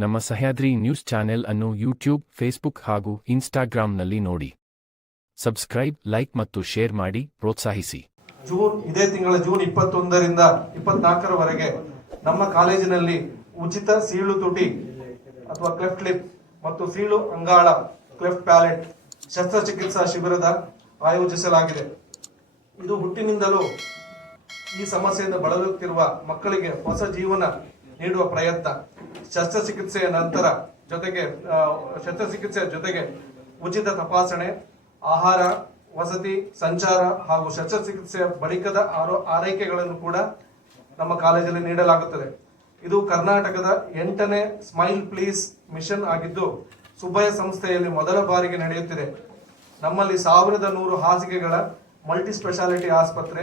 ನಮ್ಮ Sahyadri news channel ಅನ್ನು YouTube, Facebook ಹಾಗೂ ಇನ್ಸ್ಟಾಗ್ರಾಂನಲ್ಲಿ ನೋಡಿ. ಸಬ್ಸ್ಕ್ರೈಬ್, ಲೈಕ್ ಮತ್ತು ಶೇರ್ ಮಾಡಿ, ಪ್ರೋತ್ಸಾಹಿಸಿ. ಜೂನ್, ಇದೇ ತಿಂಗಳ ಜೂನ್ ಇಪ್ಪತ್ತೊಂದರಿಂದ ಇಪ್ಪತ್ನಾಲ್ಕರವರೆಗೆ ನಮ್ಮ ಕಾಲೇಜಿನಲ್ಲಿ ಉಚಿತ ಸೀಳು ತುಟಿ ಅಥವಾ ಕ್ಲೆಫ್ಟ್ ಲಿಪ್ ಮತ್ತು ಸೀಳು ಅಂಗಾಳ ಕ್ಲೆಫ್ಟ್ ಪ್ಯಾಲೆಟ್ ಶಸ್ತ್ರಚಿಕಿತ್ಸಾ ಶಿಬಿರದ ಆಯೋಜಿಸಲಾಗಿದೆ. ಇದು ಹುಟ್ಟಿನಿಂದಲೂ ಈ ಸಮಸ್ಯೆಯಿಂದ ಬಳಲುತ್ತಿರುವ ಮಕ್ಕಳಿಗೆ ಹೊಸ ಜೀವನ ನೀಡುವ ಪ್ರಯತ್ನ. ಶಸ್ತ್ರಚಿಕಿತ್ಸೆಯ ನಂತರ ಜೊತೆಗೆ ಶಸ್ತ್ರಚಿಕಿತ್ಸೆಯ ಜೊತೆಗೆ ಉಚಿತ ತಪಾಸಣೆ, ಆಹಾರ, ವಸತಿ, ಸಂಚಾರ ಹಾಗೂ ಶಸ್ತ್ರಚಿಕಿತ್ಸೆಯ ಬಳಿಕದ ಆರೋ, ಆರೈಕೆಗಳನ್ನು ಕೂಡ ನಮ್ಮ ಕಾಲೇಜಲ್ಲಿ ನೀಡಲಾಗುತ್ತದೆ. ಇದು ಕರ್ನಾಟಕದ ಎಂಟನೇ ಸ್ಮೈಲ್ ಪ್ಲೀಸ್ ಮಿಷನ್ ಆಗಿದ್ದು, ಸುಬ್ಬಯ್ಯ ಸಂಸ್ಥೆಯಲ್ಲಿ ಮೊದಲ ಬಾರಿಗೆ ನಡೆಯುತ್ತಿದೆ. ನಮ್ಮಲ್ಲಿ ಸಾವಿರದ ನೂರು ಹಾಸಿಗೆಗಳ ಮಲ್ಟಿ ಸ್ಪೆಷಾಲಿಟಿ ಆಸ್ಪತ್ರೆ,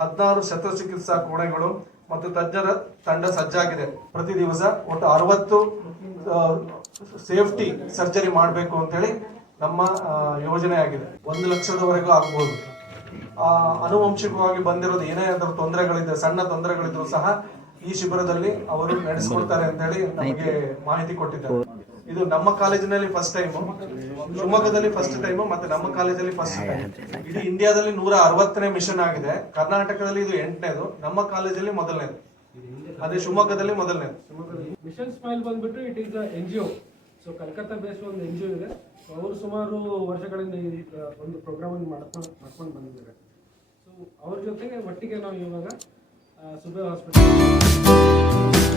ಹದಿನಾರು ಶಸ್ತ್ರಚಿಕಿತ್ಸಾ ಕೋಣೆಗಳು ಮತ್ತು ತಜ್ಞರ ತಂಡ ಸಜ್ಜಾಗಿದೆ. ಪ್ರತಿ ದಿವಸ ಒಟ್ಟು ಅರವತ್ತು ಸೇಫ್ಟಿ ಸರ್ಜರಿ ಮಾಡಬೇಕು ಅಂತೇಳಿ ನಮ್ಮ ಯೋಜನೆ ಆಗಿದೆ. ಒಂದು ಲಕ್ಷದವರೆಗೂ ಆಗ್ಬೋದು. ಆ, ಅನುವಂಶಿಕವಾಗಿ ಬಂದಿರೋದು ಏನೇ ಆದರೂ ತೊಂದರೆಗಳಿದ್ರೆ ಸಣ್ಣ ತೊಂದರೆಗಳಿದ್ರು ಸಹ ಈ ಶಿಬಿರದಲ್ಲಿ ಅವರು ನಡೆಸಿಕೊಡ್ತಾರೆ ಅಂತ ಹೇಳಿ ನಮಗೆ ಮಾಹಿತಿ ಕೊಟ್ಟಿದ್ದಾರೆ. ಇದು ನಮ್ಮ ಕಾಲೇಜಿನಲ್ಲಿ ಫಸ್ಟ್ ಟೈಮ್ ಶಿವಮೊಗ್ಗದಲ್ಲಿ ಫಸ್ಟ್ ಟೈಮ್ ಮತ್ತೆ ನಮ್ಮ ಕಾಲೇಜಲ್ಲಿ ಫಸ್ಟ್ ಟೈಮ್ ಇಡೀ ಇಂಡಿಯಾದಲ್ಲಿ ನೂರ ಅರವತ್ತನೇ ಮಿಷನ್ ಆಗಿದೆ. ಕರ್ನಾಟಕದಲ್ಲಿ ಇದು ಎಂಟನೇದು. ನಮ್ಮ ಕಾಲೇಜಲ್ಲಿ ಮೊದಲನೇದು. ಅದೇ ಶಿವಮೊಗ್ಗದಲ್ಲಿ ಮೊದಲನೇದು. ಮಿಷನ್ ಸ್ಮೈಲ್ ಬಂದ್ಬಿಟ್ಟು it is N G O so Calcutta base ಒಂದು ಎನ್ ಜಿ ಒ ಇದೆ. ಸೊ ಅವರು ಸುಮಾರು ವರ್ಷಗಳಿಂದ ಈ ಒಂದು ಪ್ರೋಗ್ರಾಮ್ ಮಾಡ್ಕೊಂಡು ಮಾಡ್ಕೊಂಡು ಬಂದಿದ್ದಾರೆ. ಸೊ ಅವ್ರ ಜೊತೆಗೆ ಒಟ್ಟಿಗೆ ನಾವು ಇವಾಗ സുബേർ ഹോസ്പിറ്റൽ